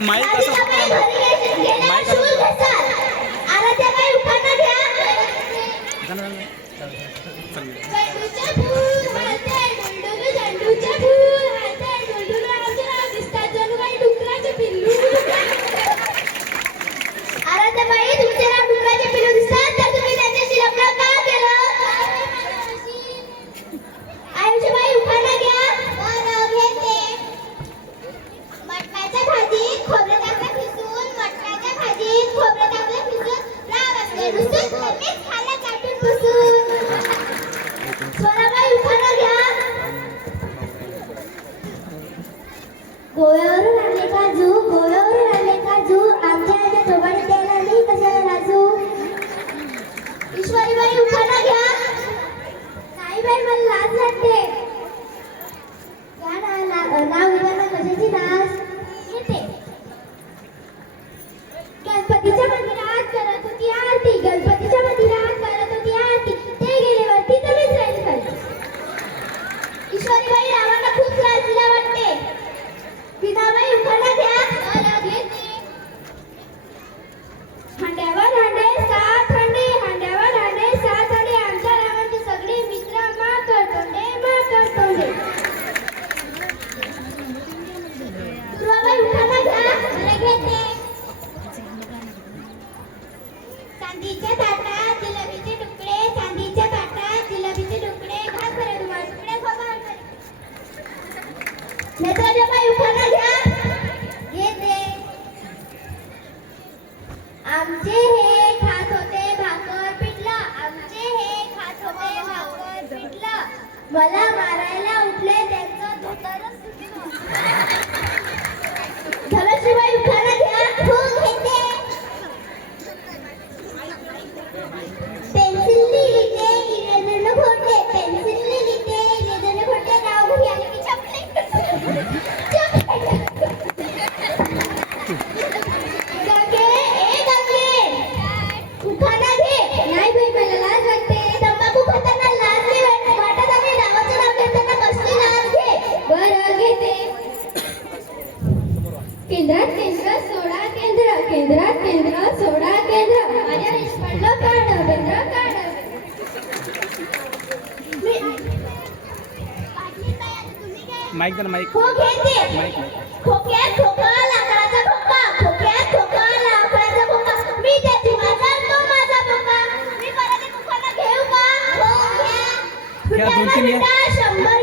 Mic असं mic गोव्यावरून आले काजू, गोव्यावरून आले काजू, आमच्या आल्या दोघांनी द्यायला नाही कशाला लाजू. ईश्वरीबाई उखाणा घ्या. नाही बाई मला लाज वाटते. घ्या ना, नाव घेताना कशाची लाज येते. गणपतीच्या मंदिरात करत होती आरती, गणपतीच्या मंदिरात करत होती आरती, ते गेल्यावरती तुम्हीच राहील खाली. ईश्वरीबाई रावांना खूप त्रास दिला वाटते. विनाबाई उखाणा घ्या. हांड्यावर हांडे सात हांडे, हांड्यावर हांडे सात हांडे, आमच्या रावांचे सगळे मित्र माकड तोंडे, माकड तोंडे. दुर्वाबाई उखाणा घ्या. मला घेते. चांदीच्या ताटात जिलेबीचे तुकडे, चांदीच्या ताटात जिलेबीचे तुकडे, घास भरून तुकडे खोबा. नेत्राबाई उखाणा घ्या. घेते. आमचे हे खात होते भाकर पिठलं, आमचे हे खात होते भाकर पिठलं, मला मारायला उठले त्यांचं धोतरच सुटलं. धनश्रीबाई उखाणा घ्या. हो घेते. पेन्सिलने लिहिते इरेजरने खोटे, पेन्सिलने लिहिते इरेजरने खोटे, नाव घरी आले की छापले. गंगे ए गंगे उखाणा घे. नाही बाई मला लाज वाटते. तंबाखू खाताना लाज नाही वाटत आणि नावाचं नाव घेताना कसली लाज घे. बरं घेते. केंद्रात केंद्र सोडा केंद्र, केंद्रात केंद्र सोडा केंद्र, माझ्या निष्पन्न काढ बेंद्र काढ. माईक दे ना माईक. हो घेते. माईक खोक्यात खोका लाकडाचा खोका, खोक्यात खोका लाकडाचा खोका, मी त्याची माझा तो माझा खोका. मी परत एक उखाणा घेऊ का? हो घ्या. घ्या, 2-3 घ्या. 100